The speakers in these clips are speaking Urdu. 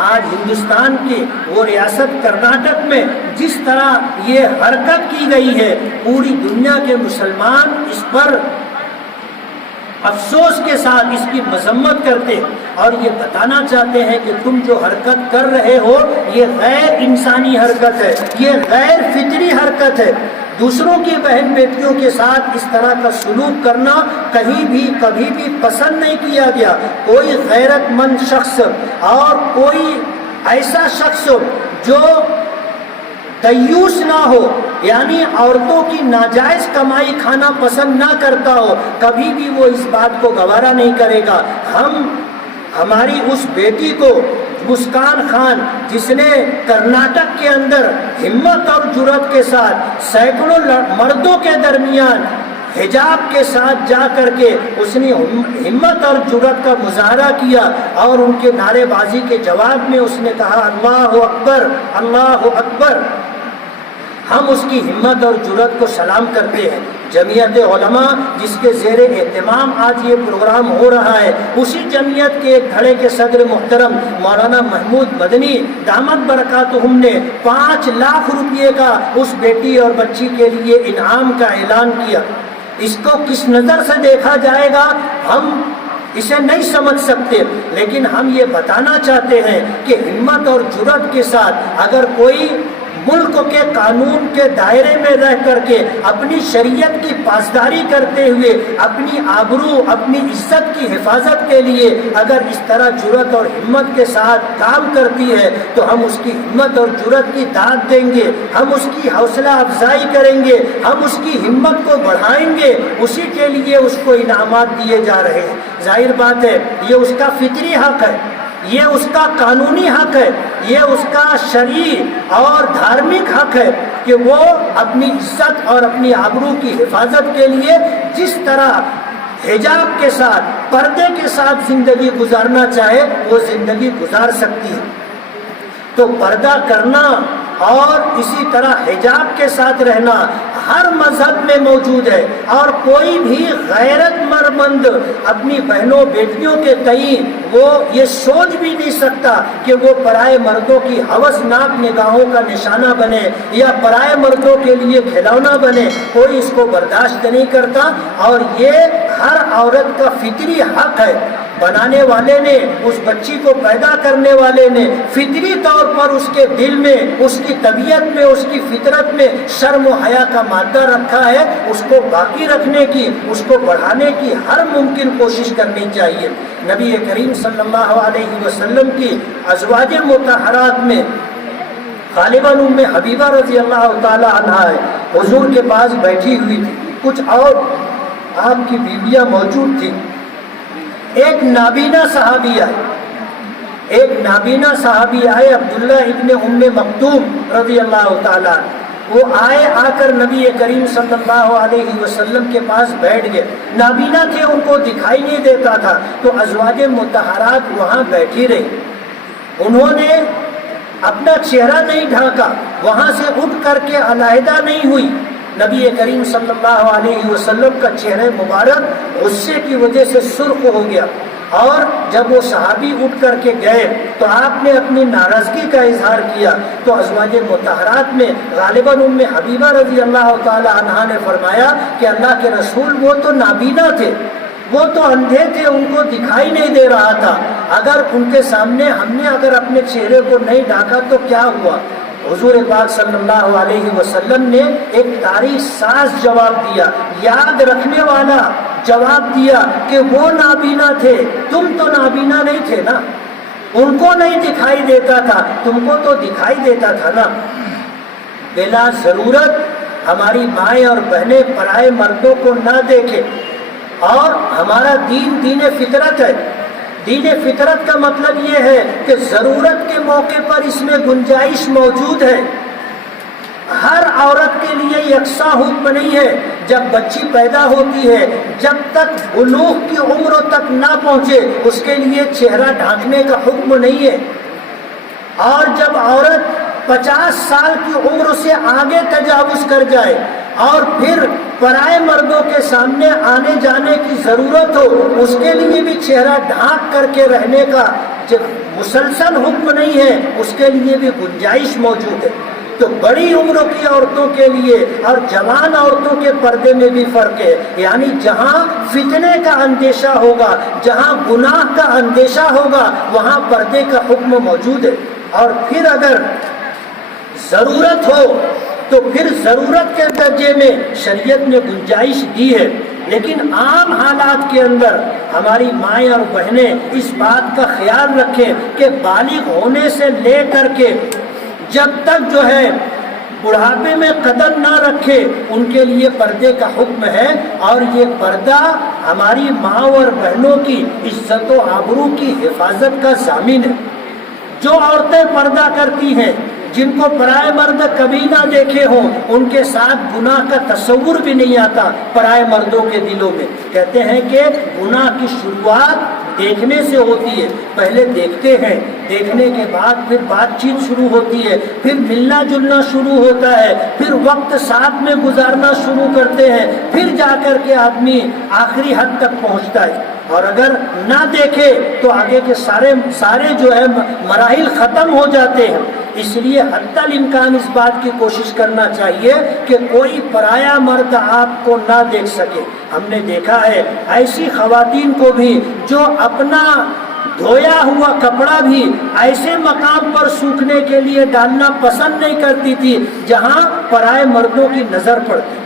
آج ہندوستان کی وہ ریاست کرناٹک میں جس طرح یہ حرکت کی گئی ہے، پوری دنیا کے مسلمان اس پر افسوس کے ساتھ اس کی مذمت کرتے اور یہ بتانا چاہتے ہیں کہ تم جو حرکت کر رہے ہو یہ غیر انسانی حرکت ہے، یہ غیر فطری حرکت ہے۔ دوسروں کی بہن بیٹیوں کے ساتھ اس طرح کا سلوک کرنا کہیں بھی کبھی بھی پسند نہیں کیا گیا۔ کوئی غیرت مند شخص اور کوئی ایسا شخص جو دیوس نہ ہو، یعنی عورتوں کی ناجائز کمائی کھانا پسند نہ کرتا ہو، کبھی بھی وہ اس بات کو گوارا نہیں کرے گا۔ ہماری اس بیٹی کو مسکان خان، جس نے کرناٹک کے اندر ہمت اور جرأت کے ساتھ سینکڑوں مردوں کے درمیان حجاب کے ساتھ جا کر کے اس نے ہمت اور جرأت کا مظاہرہ کیا اور ان کے نعرے بازی کے جواب میں اس نے کہا اللہ اکبر اللہ اکبر، ہم اس کی ہمت اور جرأت کو سلام کرتے ہیں۔ جمعیت علماء جس کے زیر اہتمام آج یہ پروگرام ہو رہا ہے، اسی جمعیت کے ایک دھڑے کے صدر محترم مولانا محمود مدنی دامت برکاتہم نے 5 لاکھ روپئے کا اس بیٹی اور بچی کے لیے انعام کا اعلان کیا۔ اس کو کس نظر سے دیکھا جائے گا ہم اسے نہیں سمجھ سکتے، لیکن ہم یہ بتانا چاہتے ہیں کہ ہمت اور جرأت کے ساتھ اگر کوئی ملک کے قانون کے دائرے میں رہ کر کے اپنی شریعت کی پاسداری کرتے ہوئے اپنی آبرو اپنی عزت کی حفاظت کے لیے اگر اس طرح جرأت اور ہمت کے ساتھ کام کرتی ہے تو ہم اس کی ہمت اور جرأت کی داد دیں گے، ہم اس کی حوصلہ افزائی کریں گے، ہم اس کی ہمت کو بڑھائیں گے، اسی کے لیے اس کو انعامات دیے جا رہے ہیں۔ ظاہر بات ہے یہ اس کا فطری حق ہے، یہ اس کا قانونی حق ہے، یہ اس کا شرعی اور دھارمک حق ہے کہ وہ اپنی عزت اور اپنی آبرو کی حفاظت کے لیے جس طرح حجاب کے ساتھ پردے کے ساتھ زندگی گزارنا چاہے وہ زندگی گزار سکتی ہے۔ تو پردہ کرنا اور اسی طرح حجاب کے ساتھ رہنا ہر مذہب میں موجود ہے، اور کوئی بھی غیرت مند اپنی بہنوں بیٹیوں کے تئیں وہ یہ سوچ بھی نہیں سکتا کہ وہ پرائے مردوں کی ہوسناک نگاہوں کا نشانہ بنے یا پرائے مردوں کے لیے کھلونا بنے، کوئی اس کو برداشت نہیں کرتا، اور یہ ہر عورت کا فطری حق ہے۔ بنانے والے نے، اس بچی کو پیدا کرنے والے نے فطری طور پر اس کے دل میں، اس کی طبیعت میں، اس کی فطرت میں شرم و حیا کا مادہ رکھا ہے، اس کو باقی رکھنے کی، اس کو بڑھانے کی ہر ممکن کوشش کرنی چاہیے۔ نبی کریم صلی اللہ علیہ وسلم کی ازواج مطہرات میں غالباً ام حبیبہ رضی اللہ تعالی عنہا ہے، حضور کے پاس بیٹھی ہوئی تھی، کچھ اور آپ کی بیویاں موجود تھیں۔ ایک نابینا صحابی آئے عبداللہ ابن ام مکتوم رضی اللہ تعالیٰ، وہ آئے، آ کر نبی کریم صلی اللہ علیہ وسلم کے پاس بیٹھ گئے۔ نابینا تھے، ان کو دکھائی نہیں دیتا تھا، تو ازواج مطہرات وہاں بیٹھی رہی، انہوں نے اپنا چہرہ نہیں ڈھانکا، وہاں سے اٹھ کر کے علیحدہ نہیں ہوئی۔ نبی کریم صلی اللہ علیہ وسلم کا چہرہ مبارک غصے کی وجہ سے سرخ ہو گیا، اور جب وہ صحابی اٹھ کر کے گئے تو آپ نے اپنی ناراضگی کا اظہار کیا، تو ازواج مطہرات میں غالباً ام حبیبہ رضی اللہ تعالی عنہا نے فرمایا کہ اللہ کے رسول وہ تو نابینا تھے، وہ تو اندھے تھے، ان کو دکھائی نہیں دے رہا تھا، اگر ان کے سامنے ہم نے اگر اپنے چہرے کو نہیں ڈھانکا تو کیا ہوا؟ حضور پاک صلی اللہ علیہ وسلم نے ایک تاریخ ساز جواب دیا، یاد رکھنے والا جواب دیا کہ وہ نابینا تھے، تم تو نابینا نہیں تھے نا، ان کو نہیں دکھائی دیتا تھا، تم کو تو دکھائی دیتا تھا نا۔ بلا ضرورت ہماری مائیں اور بہنیں پرائے مردوں کو نہ دیکھیں، اور ہمارا دین دین فطرت ہے۔ دین فطرت کا مطلب یہ ہے کہ ضرورت کے موقع پر اس میں گنجائش موجود ہے، ہر عورت کے لیے یکساں حکم نہیں ہے۔ جب بچی پیدا ہوتی ہے، جب تک بلوغ کی عمر تک نہ پہنچے اس کے لیے چہرہ ڈھانکنے کا حکم نہیں ہے، اور جب عورت 50 سال کی عمر سے آگے تجاوز کر جائے اور پھر پرائے مردوں کے سامنے آنے جانے کی ضرورت ہو، اس کے لیے بھی چہرہ ڈھانک کر کے رہنے کا جب مسلسل حکم نہیں ہے اس کے لیے بھی گنجائش موجود ہے. تو بڑی عمروں کی عورتوں کے لیے اور جوان عورتوں کے پردے میں بھی فرق ہے. یعنی جہاں فتنے کا اندیشہ ہوگا، جہاں گناہ کا اندیشہ ہوگا، وہاں پردے کا حکم موجود ہے. اور پھر اگر ضرورت ہو تو پھر ضرورت کے درجے میں شریعت نے گنجائش دی ہے. لیکن عام حالات کے اندر ہماری مائیں اور بہنیں اس بات کا خیال رکھیں کہ بالغ ہونے سے لے کر کے جب تک جو ہے بڑھاپے میں قدم نہ رکھے ان کے لیے پردے کا حکم ہے. اور یہ پردہ ہماری ماں اور بہنوں کی عزت و آبرو کی حفاظت کا ضامن ہے. جو عورتیں پردہ کرتی ہیں، جن کو پرائے مرد کبھی نہ دیکھے ہوں، ان کے ساتھ گناہ کا تصور بھی نہیں آتا پرائے مردوں کے دلوں میں. کہتے ہیں کہ گناہ کی شروعات دیکھنے سے ہوتی ہے. پہلے دیکھتے ہیں، دیکھنے کے بعد پھر بات چیت شروع ہوتی ہے، پھر ملنا جلنا شروع ہوتا ہے، پھر وقت ساتھ میں گزارنا شروع کرتے ہیں، پھر جا کر کے آدمی آخری حد تک پہنچتا ہے. اور اگر نہ دیکھے تو آگے کے سارے جو ہے مراحل ختم ہو جاتے ہیں. اس لیے حتی الامکان اس بات کی کوشش کرنا چاہیے کہ کوئی پرایا مرد آپ کو نہ دیکھ سکے. ہم نے دیکھا ہے ایسی خواتین کو بھی جو اپنا دھویا ہوا کپڑا بھی ایسے مقام پر سوکھنے کے لیے ڈالنا پسند نہیں کرتی تھی جہاں پرائے مردوں کی نظر پڑتی.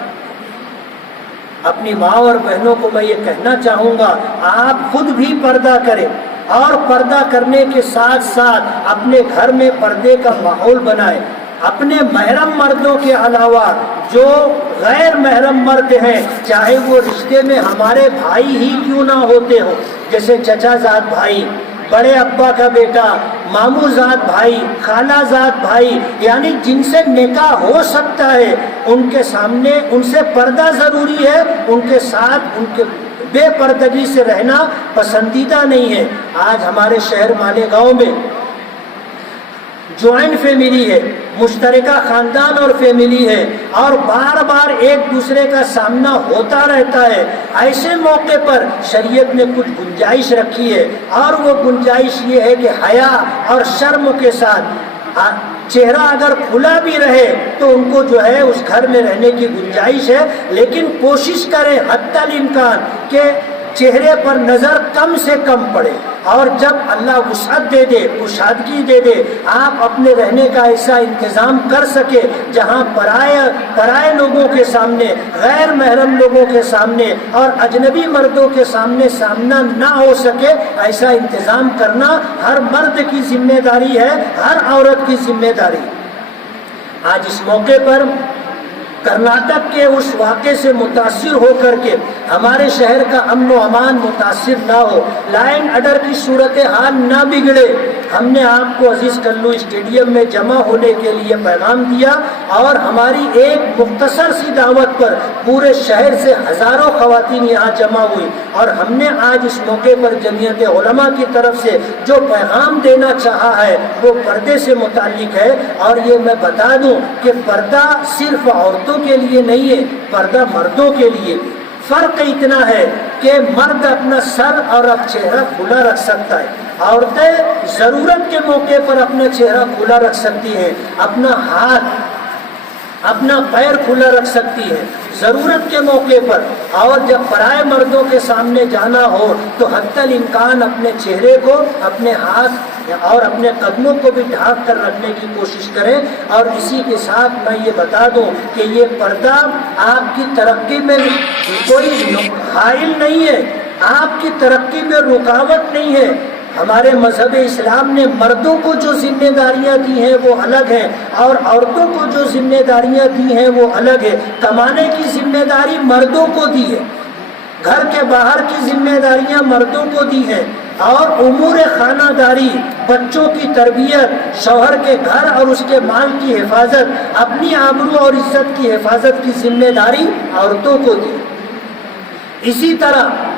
اپنی ماں اور بہنوں کو میں یہ کہنا چاہوں گا، آپ خود بھی پردہ کریں اور پردہ کرنے کے ساتھ ساتھ اپنے گھر میں پردے کا ماحول بنائیں. اپنے محرم مردوں کے علاوہ جو غیر محرم مرد ہیں، چاہے وہ رشتے میں ہمارے بھائی ہی کیوں نہ ہوتے ہوں، جیسے چچا زاد بھائی، بڑے ابا کا بیٹا، ماموں زاد بھائی، خالہ زاد بھائی، یعنی جن سے نکاح ہو سکتا ہے ان کے سامنے ان سے پردہ ضروری ہے. ان کے ساتھ ان کے بے پردگی سے رہنا پسندیدہ نہیں ہے. آج ہمارے شہر مالیگاؤں میں جوائنٹ فیملی ہے، مشترکہ خاندان اور فیملی ہے، اور بار بار ایک دوسرے کا سامنا ہوتا رہتا ہے. ایسے موقع پر شریعت نے کچھ گنجائش رکھی ہے، اور وہ گنجائش یہ ہے کہ حیا اور شرم کے ساتھ چہرہ اگر کھلا بھی رہے تو ان کو جو ہے اس گھر میں رہنے کی گنجائش ہے. لیکن کوشش کریں حتی الامکان کہ چہرے پر نظر کم سے کم پڑے. اور جب اللہ وسعت دے دے، کشادگی دے دے، آپ اپنے رہنے کا ایسا انتظام کر سکے جہاں پرائے لوگوں کے سامنے، غیر محرم لوگوں کے سامنے اور اجنبی مردوں کے سامنے سامنا نہ ہو سکے، ایسا انتظام کرنا ہر مرد کی ذمہ داری ہے، ہر عورت کی ذمہ داری. آج اس موقع پر کرناٹک کے اس واقعے سے متاثر ہو کر کے ہمارے شہر کا امن و امان متاثر نہ ہو، لا اینڈ آرڈر کی صورتحال نہ بگڑے، ہم نے آپ کو عزیز کلو اسٹیڈیم میں جمع ہونے کے لیے پیغام دیا. اور ہماری ایک مختصر سی دعوت پر پورے شہر سے ہزاروں خواتین یہاں جمع ہوئی. اور ہم نے آج اس موقع پر جمعیت علماء کی طرف سے جو پیغام دینا چاہا ہے وہ پردے سے متعلق ہے. اور یہ میں بتا دوں کہ پردہ صرف عورتوں کے لیے نہیں ہے، پردہ مردوں کے لیے. فرق اتنا ہے کہ مرد اپنا سر اور چہرہ کھلا رکھ سکتا ہے، عورتیں ضرورت کے موقع پر اپنا چہرہ کھلا رکھ سکتی ہیں، اپنا ہاتھ، اپنا پیر کھلا رکھ سکتی ہے ضرورت کے موقع پر. اور جب پرائے مردوں کے سامنے جانا ہو تو حتی الامکان اپنے چہرے کو، اپنے ہاتھ اور اپنے قدموں کو بھی ڈھانپ کر رکھنے کی کوشش کریں. اور اسی کے ساتھ میں یہ بتا دوں کہ یہ پردہ آپ کی ترقی میں کوئی حائل نہیں ہے، آپ کی ترقی میں رکاوٹ نہیں ہے. ہمارے مذہب اسلام نے مردوں کو جو ذمہ داریاں دی ہیں وہ الگ ہیں، اور عورتوں کو جو ذمہ داریاں دی ہیں وہ الگ ہے. کمانے کی ذمہ داری مردوں کو دی ہے، گھر کے باہر کی ذمہ داریاں مردوں کو دی ہیں، اور امور خانہ داری، بچوں کی تربیت، شوہر کے گھر اور اس کے مال کی حفاظت، اپنی آبرو اور عزت کی حفاظت کی ذمہ داری عورتوں کو دی. اسی طرح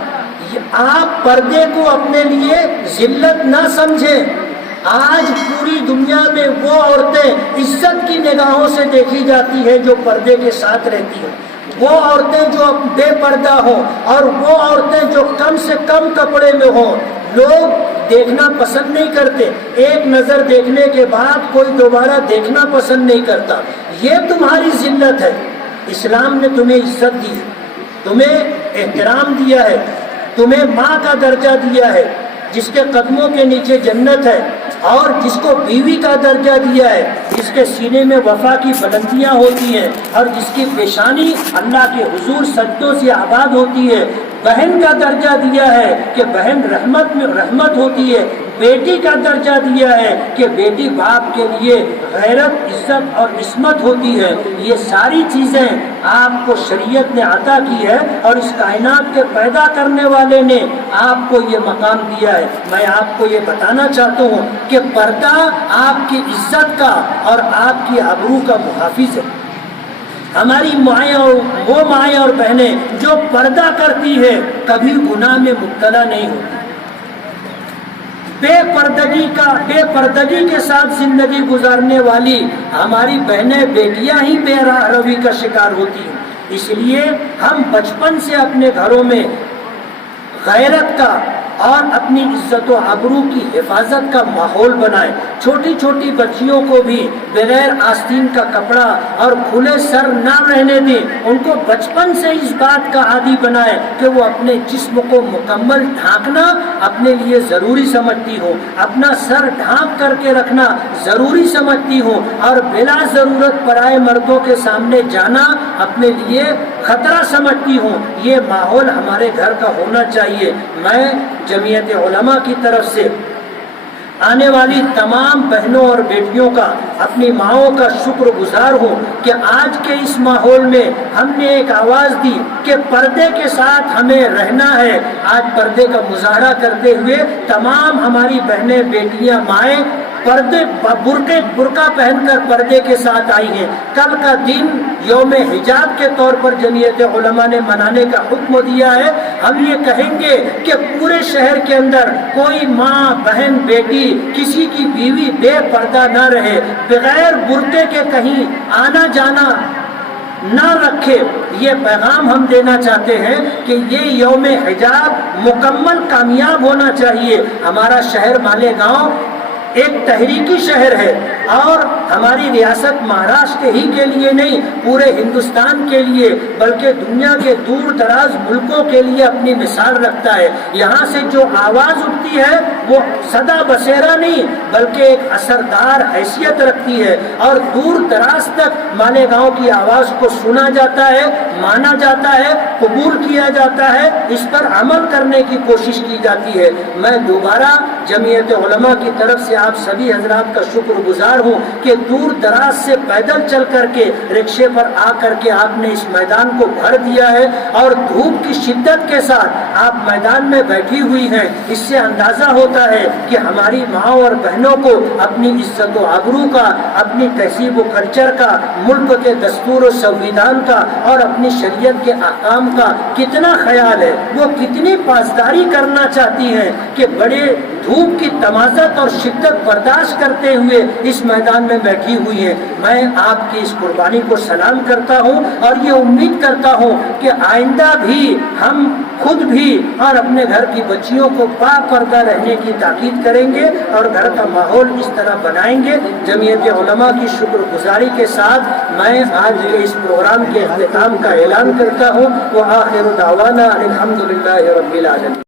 آپ پردے کو اپنے لیے ذلت نہ سمجھیں. آج پوری دنیا میں وہ عورتیں عزت کی نگاہوں سے دیکھی جاتی ہیں جو پردے کے ساتھ رہتی ہیں، وہ عورتیں جو بے پردہ ہوں، اور وہ عورتیں جو کم سے کم کپڑے میں ہوں. لوگ دیکھنا پسند نہیں کرتے، ایک نظر دیکھنے کے بعد کوئی دوبارہ دیکھنا پسند نہیں کرتا۔ یہ تمہاری ذلت ہے۔ اسلام نے تمہیں عزت دی ہے، تمہیں احترام دیا ہے، تمہیں ماں کا درجہ دیا ہے، جس کے قدموں کے نیچے جنت ہے، اور جس کو بیوی کا درجہ دیا ہے، جس کے سینے میں وفا کی بلندیاں ہوتی ہیں، اور جس کی پیشانی اللہ کے حضور سجدوں سے آباد ہوتی ہے۔ بہن کا درجہ دیا ہے کہ بہن رحمت میں رحمت ہوتی ہے۔ بیٹی کا درجہ دیا ہے کہ بیٹی باپ کے لیے غیرت، عزت اور عصمت ہوتی ہے۔ یہ ساری چیزیں آپ کو شریعت نے عطا کی ہے، اور اس کائنات کے پیدا کرنے والے نے آپ کو یہ مقام دیا ہے۔ میں آپ کو یہ بتانا چاہتا ہوں کہ پردہ آپ کی عزت کا اور آپ کی آبرو کا محافظ ہے۔ ہماری مائیں اور وہ مائیں اور بہنیں جو پردہ کرتی ہے کبھی گناہ میں مبتلا نہیں ہوتی۔ بے پردگی کے ساتھ زندگی گزارنے والی ہماری بہنیں بیٹیاں ہی بے راہ روی کا شکار ہوتی ہیں۔ اس لیے ہم بچپن سے اپنے گھروں میں غیرت کا اور اپنی عزت و آبرو کی حفاظت کا ماحول بنائیں۔ چھوٹی چھوٹی بچیوں کو بھی بغیر آستین کا کپڑا اور کھلے سر نہ رہنے دیں، ان کو بچپن سے اس بات کا عادی بنائیں کہ وہ اپنے جسم کو مکمل ڈھانکنا اپنے لیے ضروری سمجھتی ہو، اپنا سر ڈھانک کر کے رکھنا ضروری سمجھتی ہو، اور بلا ضرورت پرائے مردوں کے سامنے جانا اپنے لیے خطرہ سمجھتی ہوں۔ یہ ماحول ہمارے گھر کا ہونا چاہیے۔ میں جمعیت علماء کی طرف سے آنے والی تمام بہنوں اور بیٹیوں کا، اپنی ماؤں کا شکر گزار ہوں کہ آج کے اس ماحول میں ہم نے ایک آواز دی کہ پردے کے ساتھ ہمیں رہنا ہے۔ آج پردے کا مظاہرہ کرتے ہوئے تمام ہماری بہنیں، بیٹیاں، مائیں برقع پہن کر پردے کے ساتھ آئی ہیں۔ کل کا دن یوم حجاب کے طور پر جمعیت علماء نے منانے کا حکم دیا ہے۔ ہم یہ کہیں گے کہ پورے شہر کے اندر کوئی ماں، بہن، بیٹی، کسی کی بیوی بے پردہ نہ رہے، بغیر برقعے کے کہیں آنا جانا نہ رکھے۔ یہ پیغام ہم دینا چاہتے ہیں کہ یہ یوم حجاب مکمل کامیاب ہونا چاہیے۔ ہمارا شہر مالیگاؤں ایک تحریکی شہر ہے، اور ہماری ریاست مہاراشٹر ہی کے لیے نہیں، پورے ہندوستان کے لیے بلکہ دنیا کے دور دراز ملکوں کے لیے اپنی مثال رکھتا ہے۔ یہاں سے جو آواز اٹھتی ہے وہ سدا بسیرا نہیں بلکہ ایک اثردار حیثیت رکھتی ہے، اور دور دراز تک مالیگاؤں کی آواز کو سنا جاتا ہے، مانا جاتا ہے، قبول کیا جاتا ہے، اس پر عمل کرنے کی کوشش کی جاتی ہے۔ میں دوبارہ جمعیت علماء کی طرف سے آپ سبھی حضرات کا شکر گزار ہوں کہ دور دراز سے پیدل چل کر کے رکشے پر آ کر کے آپ نے اس میدان کو بھر دیا ہے، اور دھوپ کی شدت کے ساتھ آپ میدان میں بیٹھی ہوئی ہیں۔ اس سے اندازہ ہوتا ہے کہ ہماری ماں اور بہنوں کو اپنی عزت و آبرو کا، اپنی تہذیب و کلچر کا، ملک کے دستور و سنویدھان کا اور اپنی شریعت کے احکام کا کتنا خیال ہے، وہ کتنی پاسداری کرنا چاہتی ہیں کہ بڑے دھوپ کی تمازت اور شدت برداشت کرتے ہوئے اس میدان میں بیٹھی ہوئی ہیں۔ میں آپ کی اس قربانی کو سلام کرتا ہوں، اور یہ امید کرتا ہوں کہ آئندہ بھی ہم خود بھی اور اپنے گھر کی بچیوں کو با پردہ رہنے کی تاکید کریں گے، اور گھر کا ماحول اس طرح بنائیں گے۔ جمعیت علماء کی شکر گزاری کے ساتھ میں آج کے اس پروگرام کے اختتام کا اعلان کرتا ہوں۔ وآخر دعوانا الحمدللہ رب العالمین۔